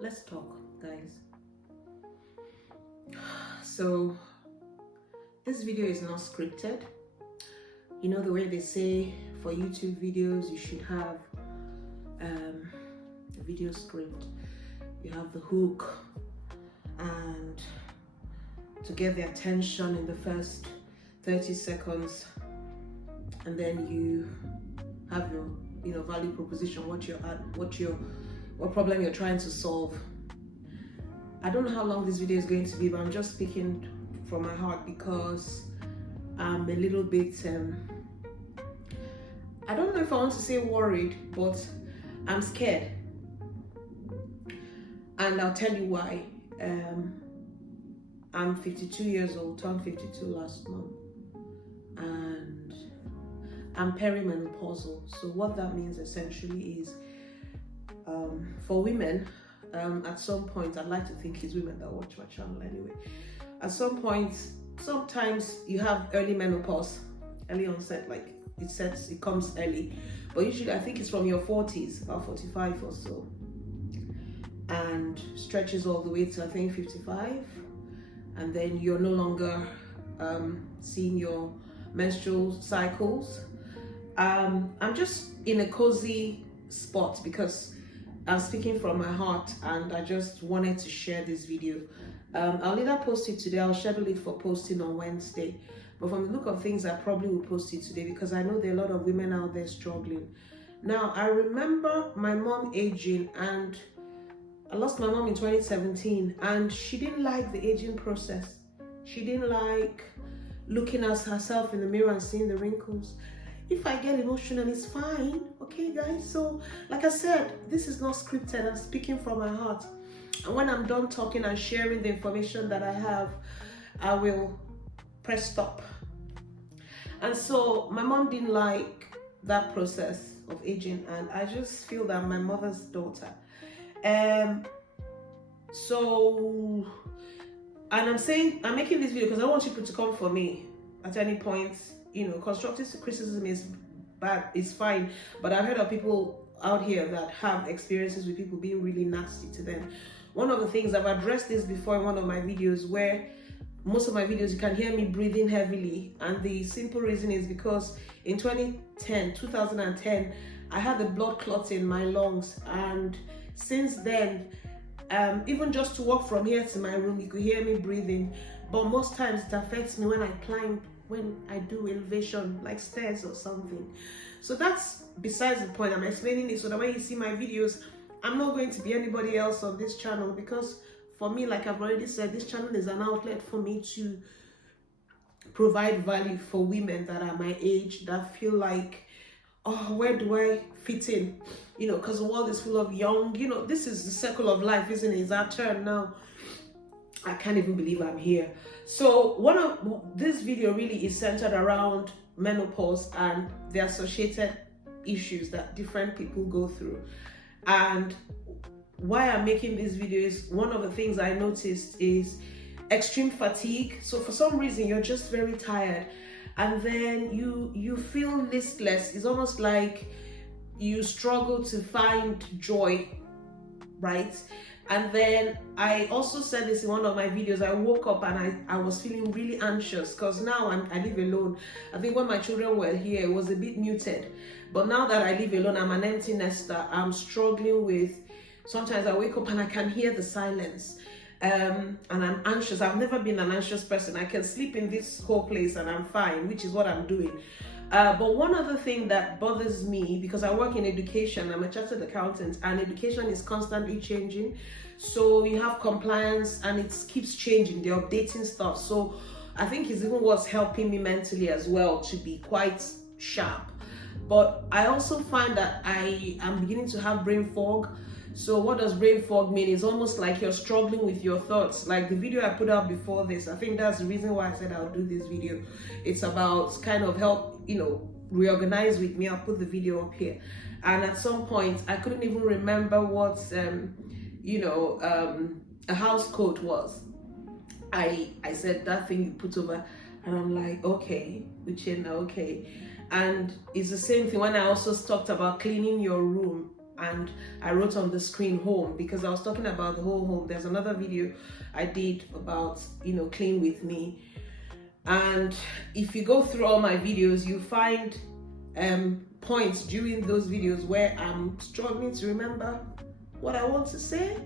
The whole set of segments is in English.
Let's talk, guys. So this video is not scripted. You know the way they say for YouTube videos you should have a video script. You have the hook, and to get the attention in the first 30 seconds, and then you have your value proposition, what problem you're trying to solve. I don't know how long this video is going to be, but I'm just speaking from my heart because I'm a little bit I don't know if I want to say worried, but I'm scared, and I'll tell you why. I'm 52 years old, turned 52 last month, and I'm perimenopausal. So what that means essentially is for women, at some point, I'd like to think it's women that watch my channel anyway, at some point, sometimes you have early menopause, early onset, like it comes early, but usually I think it's from your 40s, about 45 or so, and stretches all the way to I think 55, and then you're no longer seeing your menstrual cycles. I'm just in a cozy spot because I'm speaking from my heart, and I just wanted to share this video. I'll either post it today, I'll schedule it for posting on Wednesday, but from the look of things I probably will post it today because I know there are a lot of women out there struggling. Now, I remember my mom aging, and I lost my mom in 2017, and she didn't like the aging process. She didn't like looking at herself in the mirror and seeing the wrinkles. If I get emotional, it's fine, okay guys? So like I said, this is not scripted. I'm speaking from my heart, and when I'm done talking and sharing the information that I have, I will press stop. And so my mom didn't like that process of aging, and I just feel that I'm my mother's daughter. So, and I'm making this video because I want people to come for me at any point. Constructive criticism is bad, is fine, but I've heard of people out here that have experiences with people being really nasty to them. One of the things, I've addressed this before in one of my videos, where most of my videos you can hear me breathing heavily, and the simple reason is because in 2010 I had the blood clot in my lungs, and since then, even just to walk from here to my room, you could hear me breathing. But most times it affects me when I do elevation, like stairs or something. So that's besides the point. I'm explaining it so that when you see my videos, I'm not going to be anybody else on this channel, because for me, like I've already said, this channel is an outlet for me to provide value for women that are my age, that feel like, oh, where do I fit in? Because the world is full of young, this is the circle of life, isn't it? It's our turn now. I can't even believe I'm here. So this video really is centered around menopause and the associated issues that different people go through. And why I'm making this video is, one of the things I noticed is extreme fatigue. So for some reason, you're just very tired, and then you feel listless. It's almost like you struggle to find joy, right? And then I also said this in one of my videos. I woke up and I was feeling really anxious because now I live alone. I think when my children were here, it was a bit muted. But now that I live alone, I'm an empty nester. I'm struggling with, sometimes I wake up and I can hear the silence. And I'm anxious. I've never been an anxious person. I can sleep in this whole place and I'm fine, which is what I'm doing. But one other thing that bothers me, because I work in education, I'm a chartered accountant, and education is constantly changing. So you have compliance and it keeps changing, they're updating stuff. So I think it's even what's helping me mentally as well to be quite sharp. But I also find that I am beginning to have brain fog. So what does brain fog mean? It's almost like you're struggling with your thoughts. Like the video I put out before this, I think that's the reason why I said I'll do this video. It's about kind of help, reorganize with me. I'll put the video up here. And at some point, I couldn't even remember what, a house code was. I said that thing you put over, and I'm like, okay, Uchenna, okay. And it's the same thing when I also talked about cleaning your room. and I wrote on the screen home because I was talking about the whole home. There's another video I did about, clean with me. And if you go through all my videos, you find points during those videos where I'm struggling to remember what I want to say.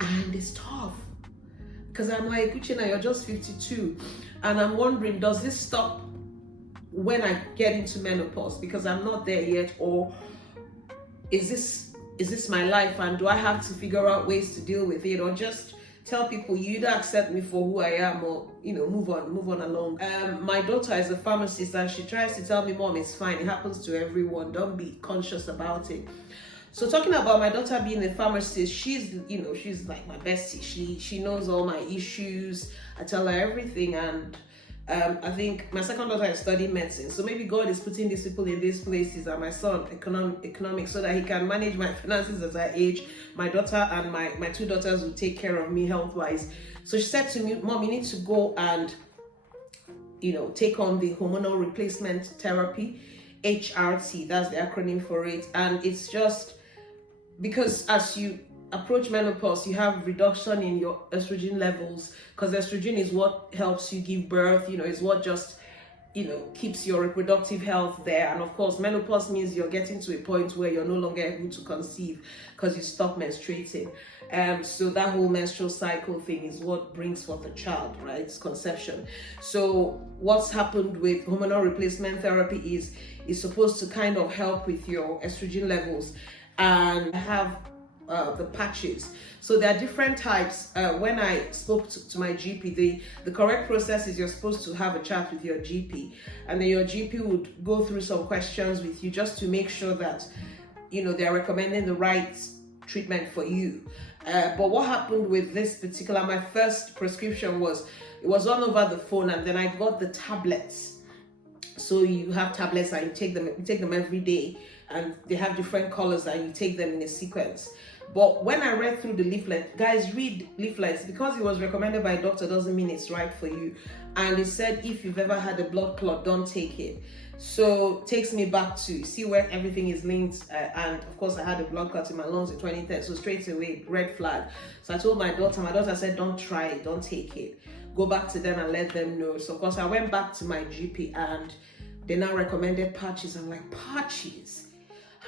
And it's tough because I'm like, Uchenna, you're just 52. And I'm wondering, does this stop when I get into menopause? Because I'm not there yet. Or is this my life, and do I have to figure out ways to deal with it, or just tell people you either accept me for who I am, or move on along? My daughter is a pharmacist, and she tries to tell me, Mom, it's fine, it happens to everyone, don't be conscious about it. So talking about my daughter being a pharmacist, she's like my bestie. She knows all my issues. I tell her everything. And I think my second daughter is studying medicine, so maybe God is putting these people in these places, and my son economics, so that he can manage my finances as I age. My daughter and my two daughters will take care of me health wise. So she said to me, Mom, you need to go and take on the hormonal replacement therapy, HRT, that's the acronym for it. And it's just because as you approach menopause, you have reduction in your estrogen levels, because estrogen is what helps you give birth, is what just keeps your reproductive health there. And of course, menopause means you're getting to a point where you're no longer able to conceive because you stop menstruating. So that whole menstrual cycle thing is what brings forth a child, right? It's conception. So what's happened with hormonal replacement therapy is supposed to kind of help with your estrogen levels and have the patches. So there are different types. When I spoke to my GP, the correct process is you're supposed to have a chat with your GP, and then your GP would go through some questions with you just to make sure that they're recommending the right treatment for you. But what happened with this particular, my first prescription was all over the phone, and then I got the tablets. So you have tablets and you take them every day, and they have different colors and you take them in a sequence. But when I read through the leaflet, guys, read leaflets. Because it was recommended by a doctor doesn't mean it's right for you. And it said if you've ever had a blood clot, don't take it. So takes me back to see where everything is linked. And of course, I had a blood clot in my lungs in 2010. So straight away, red flag. So I told my daughter said, don't try it, don't take it. Go back to them and let them know. So of course, I went back to my GP and they now recommended patches. I'm like, patches?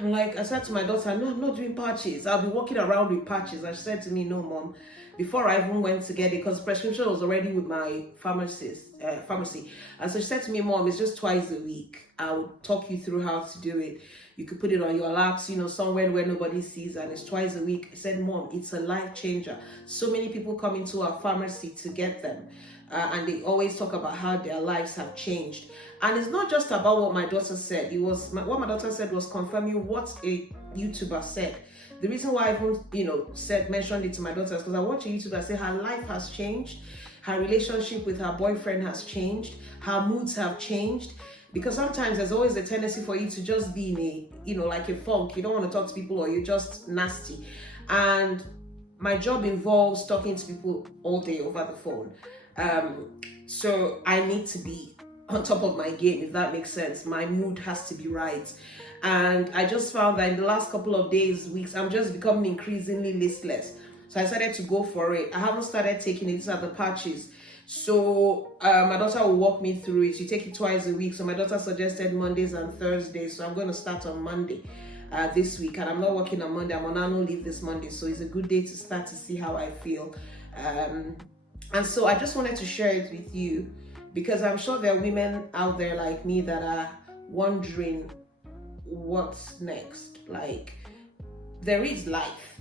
I said to my daughter, no, I'm not doing patches. I'll be walking around with patches. And she said to me, no, Mom, before I even went to get it, because prescription was already with my pharmacy. And so she said to me, Mom, it's just twice a week. I'll talk you through how to do it. You could put it on your laps, somewhere where nobody sees, and it's twice a week. I said, Mom, it's a life changer. So many people come into our pharmacy to get them. And they always talk about how their lives have changed. And it's not just about what my daughter said. What my daughter said was confirming what a YouTuber said. The reason why I even mentioned it to my daughter is because I watch a YouTuber say her life has changed, her relationship with her boyfriend has changed, her moods have changed. Because sometimes there's always a tendency for you to just be in a, like a funk. You don't want to talk to people, or you're just nasty. And my job involves talking to people all day over the phone. So I need to be on top of my game, if that makes sense. My mood has to be right. And I just found that in the last couple of days, weeks, I'm just becoming increasingly listless. So I decided to go for it. I haven't started taking it. These are the patches. So my daughter will walk me through it. You take it twice a week. So my daughter suggested Mondays and Thursdays. So I'm going to start on Monday this week. And I'm not working on Monday. I'm on annual leave this Monday. So it's a good day to start to see how I feel. And so I just wanted to share it with you, because I'm sure there are women out there like me that are wondering what's next. Like, there is life,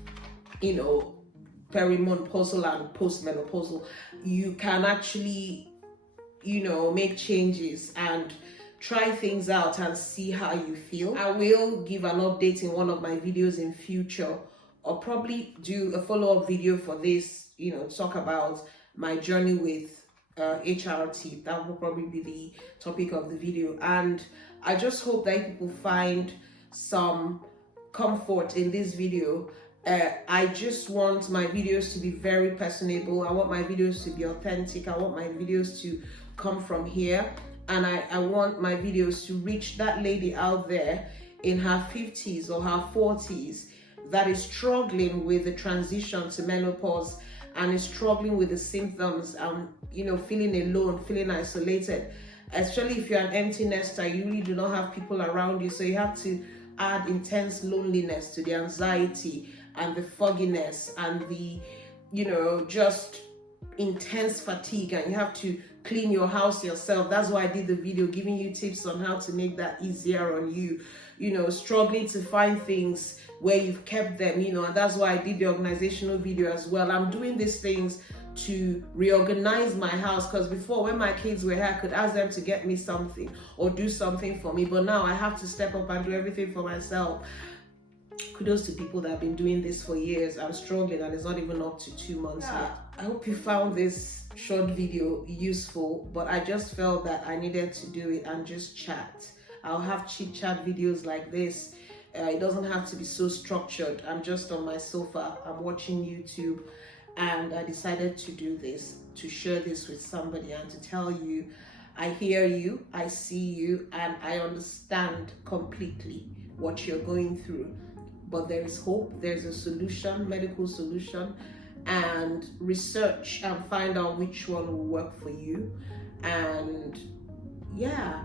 perimenopausal and postmenopausal. You can actually, make changes and try things out and see how you feel. I will give an update in one of my videos in future, or probably do a follow-up video for this, talk about my journey with HRT. That will probably be the topic of the video. And I just hope that people find some comfort in this video. I just want my videos to be very personable. I want my videos to be authentic. I want my videos to come from here. And I want my videos to reach that lady out there in her 50s or her 40s that is struggling with the transition to menopause and is struggling with the symptoms and, you know, feeling alone, feeling isolated, especially if you're an empty nester, you really do not have people around you, so you have to add intense loneliness to the anxiety and the fogginess and the, you know, just intense fatigue, and you have to clean your house yourself. That's why I did the video giving you tips on how to make that easier on you, you know, struggling to find things where you've kept them, you know, and that's why I did the organizational video as well. I'm doing these things to reorganize my house, because before, when my kids were here, I could ask them to get me something or do something for me, but now I have to step up and do everything for myself. Kudos to people that have been doing this for years. I'm struggling and it's not even up to 2 months yet. I hope you found this short video useful, but I just felt that I needed to do it and just chat. I'll have chit chat videos like this. It doesn't have to be so structured. I'm just on my sofa, I'm watching YouTube, and I decided to do this, to share this with somebody and to tell you, I hear you, I see you, and I understand completely what you're going through. But there is hope, there's a solution, medical solution, and research and find out which one will work for you. And yeah,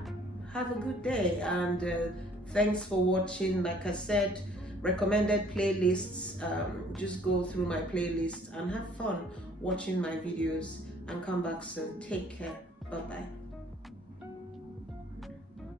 have a good day, and thanks for watching. Like I said, recommended playlists, just go through my playlist and have fun watching my videos, and come back soon. Take care. Bye bye.